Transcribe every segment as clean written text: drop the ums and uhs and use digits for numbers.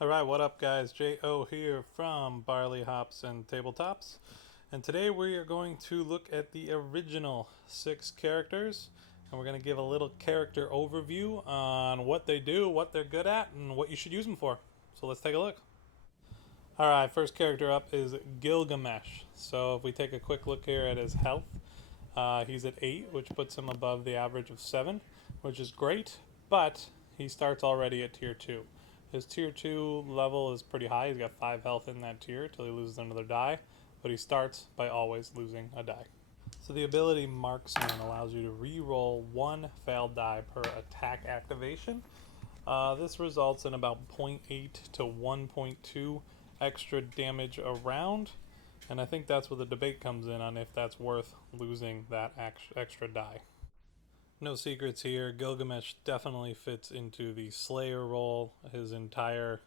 Alright, what up guys? J.O. here from Barley Hops and Tabletops. And today we are going to look at the original 6 characters. And we're going to give a little character overview on what they do, what they're good at, and what you should use them for. So let's take a look. Alright, first character up is Gilgamesh. So if we take a quick look here at his health, he's at 8, which puts him above the average of 7, which is great, but he starts already at tier 2. His tier 2 level is pretty high. He's got 5 health in that tier till he loses another die, but he starts by always losing a die. So the ability Marksman allows you to re-roll 1 failed die per attack activation. This results in about 0.8 to 1.2 extra damage around, and I think that's where the debate comes in on if that's worth losing that extra die. No secrets here, Gilgamesh definitely fits into the Slayer role. His entire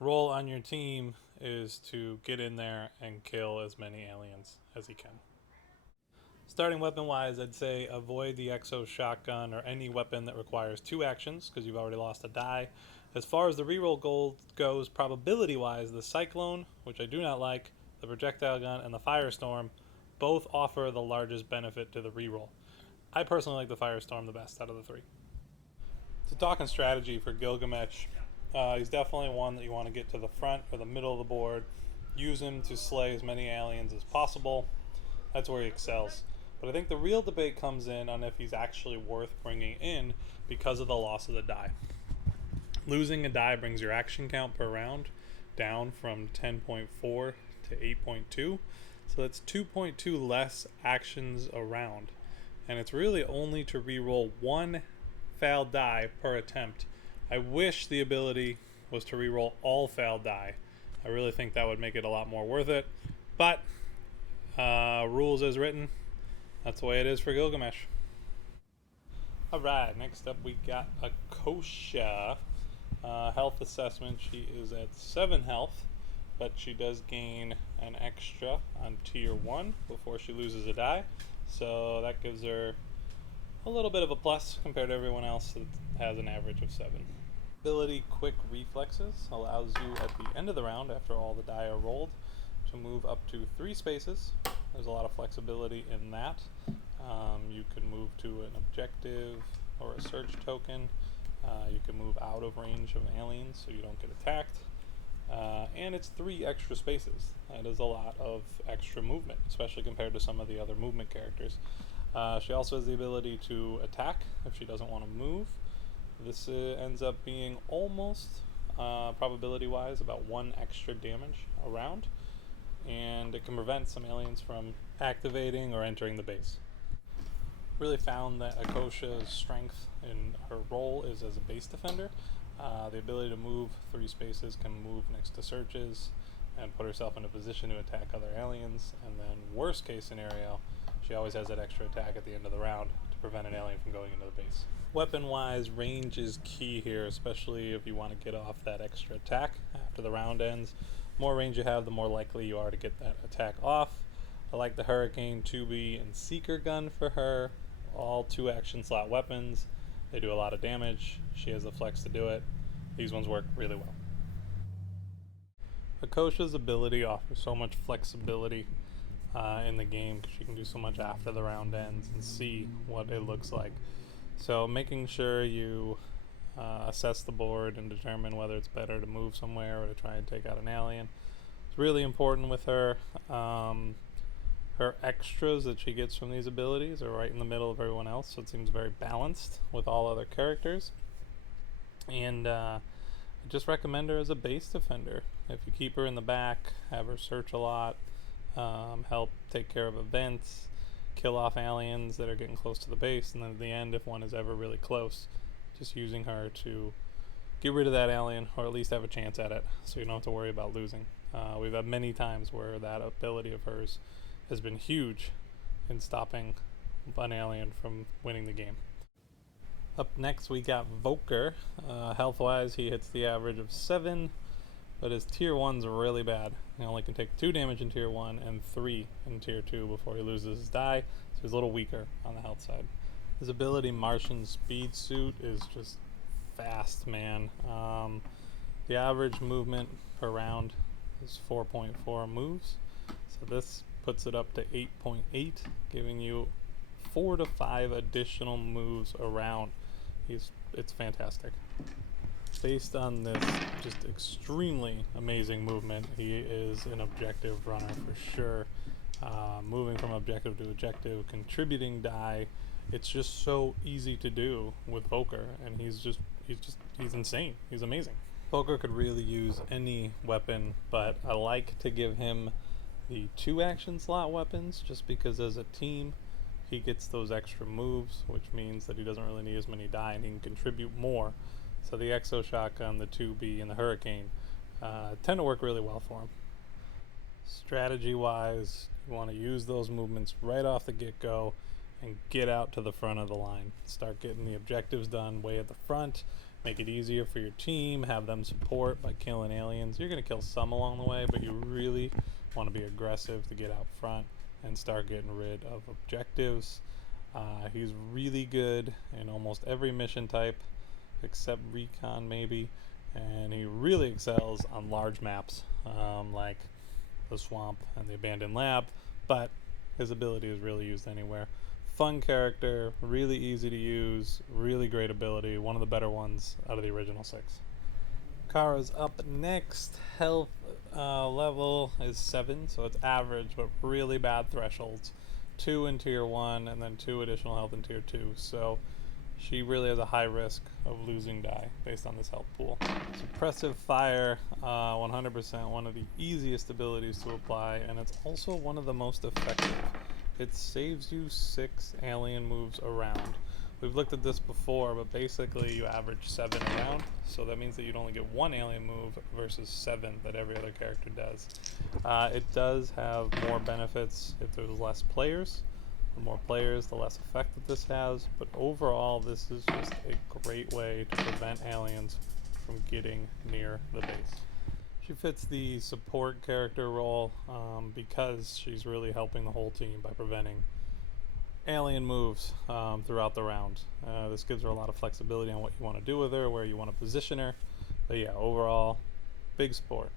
role on your team is to get in there and kill as many aliens as he can. Starting weapon wise, I'd say avoid the Exo shotgun or any weapon that requires 2 actions because you've already lost a die. As far as the reroll goal goes, probability wise, the Cyclone, which I do not like, the projectile gun, and the Firestorm both offer the largest benefit to the reroll. I personally like the Firestorm the best out of the 3. So talking strategy for Gilgamesh, he's definitely one that you want to get to the front or the middle of the board. Use him to slay as many aliens as possible. That's where he excels. But I think the real debate comes in on if he's actually worth bringing in because of the loss of the die. Losing a die brings your action count per round down from 10.4 to 8.2. So that's 2.2 less actions around. And it's really only to reroll 1 failed die per attempt. I wish the ability was to reroll all failed die. I really think that would make it a lot more worth it. But rules as written, that's the way it is for Gilgamesh. Alright, next up we got Akosha. Health assessment, she is at 7 health, but she does gain an extra on tier 1 before she loses a die. So that gives her a little bit of a plus compared to everyone else that has an average of 7. Ability Quick Reflexes allows you at the end of the round, after all the die are rolled, to move up to 3 spaces. There's a lot of flexibility in that. You can move to an objective or a search token. You can move out of range of aliens so you don't get attacked. And it's 3 extra spaces. That is a lot of extra movement, especially compared to some of the other movement characters. She also has the ability to attack if she doesn't want to move. This ends up being almost, probability-wise, about 1 extra damage around, and it can prevent some aliens from activating or entering the base. Really found that Akosha's strength in her role is as a base defender. The ability to move 3 spaces, can move next to searches and put herself in a position to attack other aliens, and then worst case scenario, she always has that extra attack at the end of the round to prevent an alien from going into the base. Weapon wise, range is key here, especially if you want to get off that extra attack after the round ends. The more range you have, the more likely you are to get that attack off. I like the Hurricane, 2B, and Seeker gun for her. All 2 action slot weapons. They do a lot of damage. She has the flex to do it. These ones work really well. Akosha's ability offers so much flexibility in the game because she can do so much after the round ends and see what it looks like. So making sure you assess the board and determine whether it's better to move somewhere or to try and take out an alien. It's really important with her. Her extras that she gets from these abilities are right in the middle of everyone else, so it seems very balanced with all other characters. And I just recommend her as a base defender. If you keep her in the back, have her search a lot, help take care of events, kill off aliens that are getting close to the base, and then at the end, if one is ever really close, just using her to get rid of that alien, or at least have a chance at it, so you don't have to worry about losing. We've had many times where that ability of hers has been huge in stopping an alien from winning the game. Up next we got Voker. Health wise, he hits the average of 7, but his tier 1's really bad. He only can take 2 damage in tier 1 and 3 in tier 2 before he loses his die, so he's a little weaker on the health side. His ability Martian Speed Suit is just fast, man. The average movement per round is 4.4 moves, so this puts it up to 8.8, giving you 4 to 5 additional moves around. It's fantastic. Based on this just extremely amazing movement, he is an objective runner for sure. Moving from objective to objective, contributing die. It's just so easy to do with Voker, and he's insane. He's amazing. Voker could really use any weapon, but I like to give him the 2 action slot weapons just because as a team he gets those extra moves, which means that he doesn't really need as many die and he can contribute more. So the Exo Shotgun, the 2B, and the Hurricane tend to work really well for him. Strategy wise, you want to use those movements right off the get go and get out to the front of the line. Start getting the objectives done way at the front. Make it easier for your team. Have them support by killing aliens. You're going to kill some along the way, but you really want to be aggressive to get out front and start getting rid of objectives. He's really good in almost every mission type except recon maybe, and he really excels on large maps like the swamp and the abandoned lab, but his ability is really used anywhere. Fun character, really easy to use, really great ability, one of the better ones out of the original 6. Kara's up next. Health level is 7, so it's average, but really bad thresholds. 2 in tier 1, and then 2 additional health in tier 2, so she really has a high risk of losing die based on this health pool. Suppressive Fire, 100%, one of the easiest abilities to apply, and it's also one of the most effective. It saves you 6 alien moves around. We've looked at this before, but basically you average 7 around, so that means that you'd only get 1 alien move versus 7 that every other character does. It does have more benefits if there's less players. The more players, the less effect that this has, but overall this is just a great way to prevent aliens from getting near the base. She fits the support character role because she's really helping the whole team by preventing alien moves throughout the round. This gives her a lot of flexibility on what you want to do with her, where you want to position her, but yeah, overall, big support.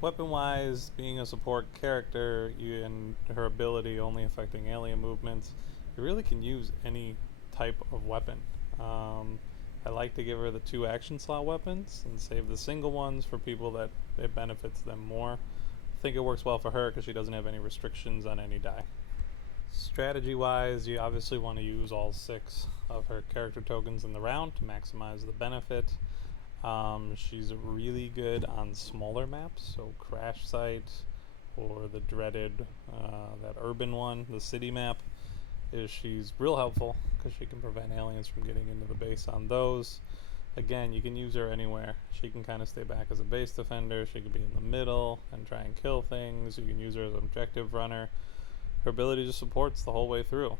Weapon-wise, being a support character and her ability only affecting alien movements, you really can use any type of weapon. I like to give her the 2 action slot weapons and save the single ones for people that it benefits them more. I think it works well for her because she doesn't have any restrictions on any die. Strategy-wise, you obviously want to use all 6 of her character tokens in the round to maximize the benefit. She's really good on smaller maps, so Crash Site or the dreaded, that urban one, the city map. She's real helpful because she can prevent aliens from getting into the base on those. Again, you can use her anywhere. She can kind of stay back as a base defender. She can be in the middle and try and kill things. You can use her as an objective runner. Her ability just supports the whole way through.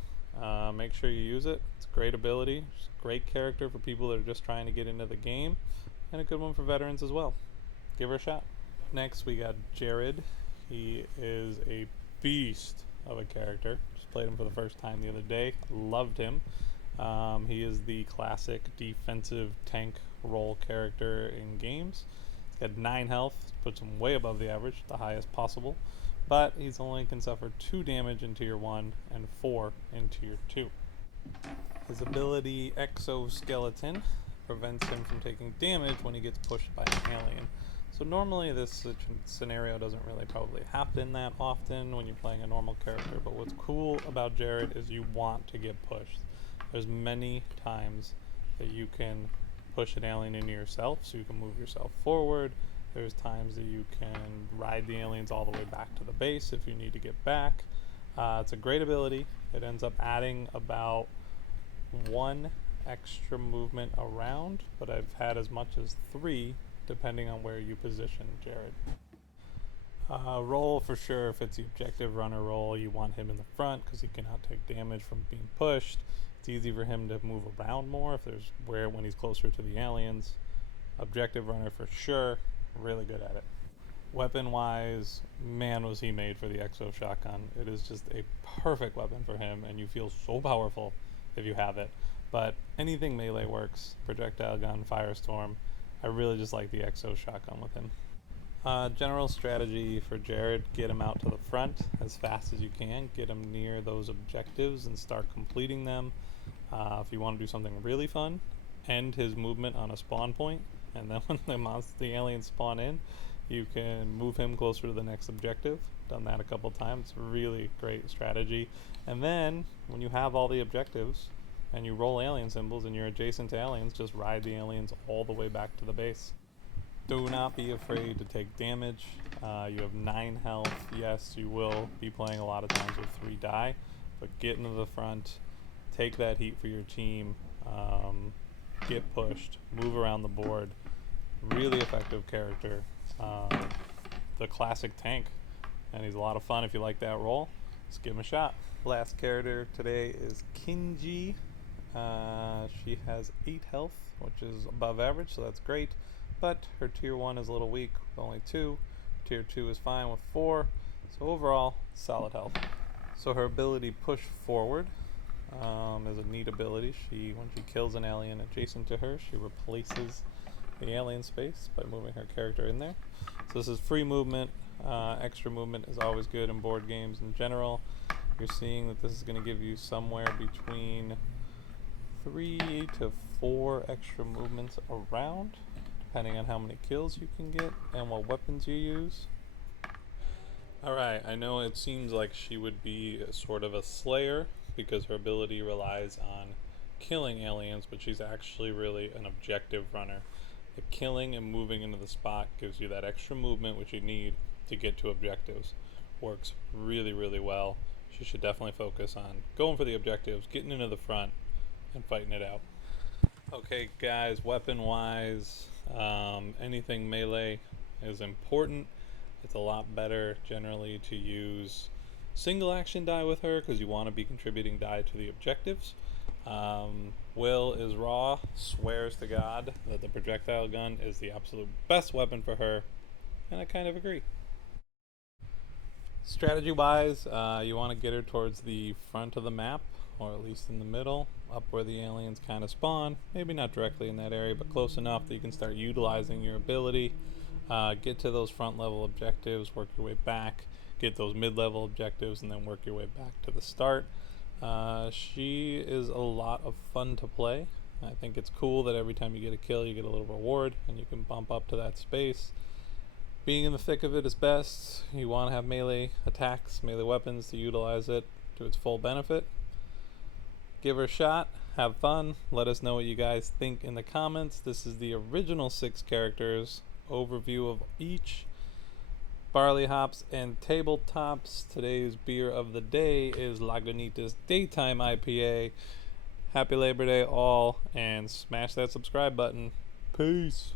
Make sure you use it. It's a great ability. She's a great character for people that are just trying to get into the game, and a good one for veterans as well. Give her a shot. Next, we got Gherid. He is a beast of a character. Just played him for the first time the other day. Loved him. He is the classic defensive tank role character in games. He's got 9 health, puts him way above the average, the highest possible. But he's only can suffer 2 damage in tier 1 and 4 in tier 2. His ability Exoskeleton prevents him from taking damage when he gets pushed by an alien. So normally this scenario doesn't really probably happen that often when you're playing a normal character, but what's cool about Gherid is you want to get pushed. There's many times that you can push an alien into yourself, so you can move yourself forward. There's times that you can ride the aliens all the way back to the base if you need to get back. It's a great ability. It ends up adding about 1 extra movement around, but I've had as much as 3 depending on where you position Gherid. Role for sure, if it's the objective runner role, you want him in the front because he cannot take damage from being pushed. It's easy for him to move around more when he's closer to the aliens. Objective runner for sure, really good at it. Weapon wise, man was he made for the Exo Shotgun. It is just a perfect weapon for him, and you feel so powerful if you have it. But anything melee works. Projectile gun, Firestorm, I really just like the XO shotgun with him. General strategy for Gherid: get him out to the front as fast as you can, get him near those objectives and start completing them. If you want to do something really fun, end his movement on a spawn point, and then when the aliens spawn in, you can move him closer to the next objective. Done that a couple times. Really great strategy. And then when you have all the objectives and you roll alien symbols and you're adjacent to aliens, just ride the aliens all the way back to the base. Do not be afraid to take damage. You have 9 health. Yes, you will be playing a lot of times with 3 die, but get into the front, take that heat for your team, get pushed, move around the board. Really effective character. The classic tank, and he's a lot of fun if you like that role. Let's give him a shot. Last character today is Kinji. She has 8 health, which is above average, so that's great. But her tier 1 is a little weak with only 2. Tier 2 is fine with 4. So overall, solid health. So her ability Push Forward is a neat ability. When she kills an alien adjacent to her, she replaces the alien space by moving her character in there. So this is free movement. Extra movement is always good in board games in general. You're seeing that this is going to give you somewhere between 3 to 4 extra movements around, depending on how many kills you can get and what weapons you use. Alright, I know it seems like she would be sort of a slayer because her ability relies on killing aliens, but she's actually really an objective runner. The killing and moving into the spot gives you that extra movement which you need to get to objectives. Works really, really well. She should definitely focus on going for the objectives, getting into the front, and fighting it out. Okay guys, weapon wise, anything melee is important. It's a lot better generally to use single action die with her because you want to be contributing die to the objectives. Will is raw, swears to God that the projectile gun is the absolute best weapon for her, and I kind of agree. Strategy wise, you want to get her towards the front of the map, or at least in the middle, up where the aliens kind of spawn. Maybe not directly in that area, but close enough that you can start utilizing your ability. Get to those front level objectives, work your way back, get those mid-level objectives, and then work your way back to the start. She is a lot of fun to play. I think it's cool that every time you get a kill you get a little reward and you can bump up to that space. Being in the thick of it is best. You want to have melee attacks, melee weapons to utilize it to its full benefit. Give her a shot, have fun, let us know what you guys think in the comments. This is the original 6 characters, overview of each. Barley hops and tabletops. Today's beer of the day is Lagunitas Daytime IPA. Happy Labor Day all, and smash that subscribe button. Peace.